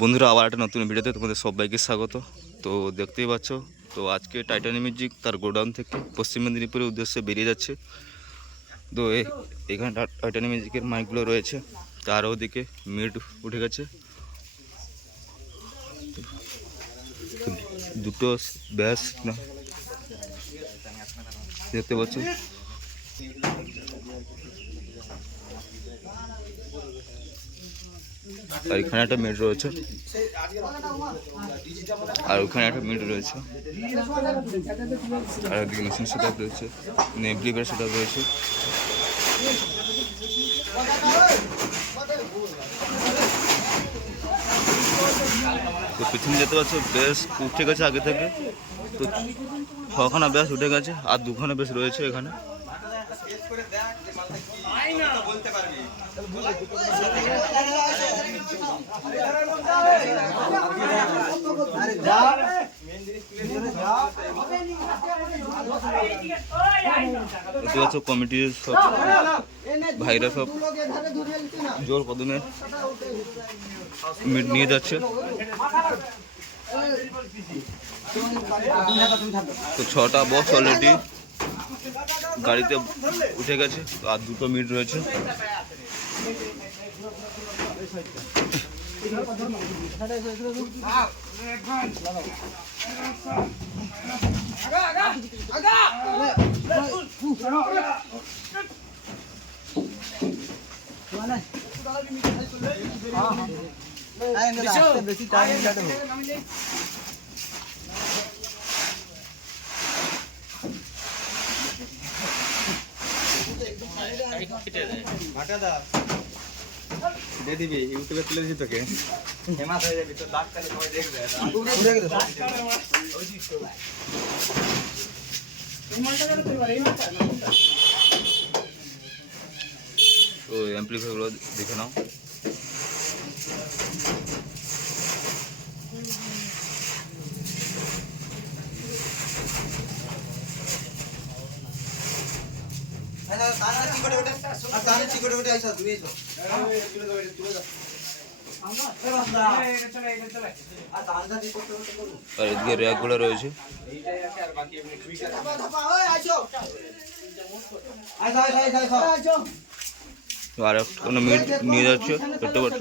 বন্ধুরা আবার একটা নতুন ভিডিওতে তোমাদের সবাইকে স্বাগত। তো দেখতেই পাচ্ছ, তো আজকে টাইটানিক মিউজিক তার গোডাউন থেকে পশ্চিম মেদিনীপুরের উদ্দেশ্যে বেরিয়ে যাচ্ছে। তো এখানে টাইটানিক মিউজিকের মাইকগুলো রয়েছে, তার ওদিকে মিড উঠে গেছে। দুটো ব্যাস না দেখতে পাচ্ছ, আর এখানে একটা মিড রয়েছে, আর ওখানে একটা মিড রয়েছে, আর একদিকে মেশিন সেট আপ রয়েছে, এমপ্লিফায়ার সেট আপ রয়েছে। তো পিছনে যেতে পারছো বেশ উঠে গেছে আগে থেকে, তো 6খানা ব্যাস উঠে গেছে, আর 2খানা ব্যাস রয়েছে এখানে। দেখতে পাচ্ছ কমিটির সব ভাইরা সব জোর কদমে মিট নিয়ে যাচ্ছে। তো 6টা বক্স অলরেডি গাড়িতে উঠে গেছে, আর 2টো মিট রয়েছে। দিয়ে দিবি ইউটিউবে তুলে দিবি, তোকে ফেমাস হয়ে যাবি, তোর ডাক্তারে সবাই দেখবে। তো অ্যাম্পলিফায়ারগুলো দেখে নাও। আর এদিকে র্যাকগুলো রয়েছে। আর একটা মিট নিয়ে যাচ্ছে, দেখতে পাচ্ছ।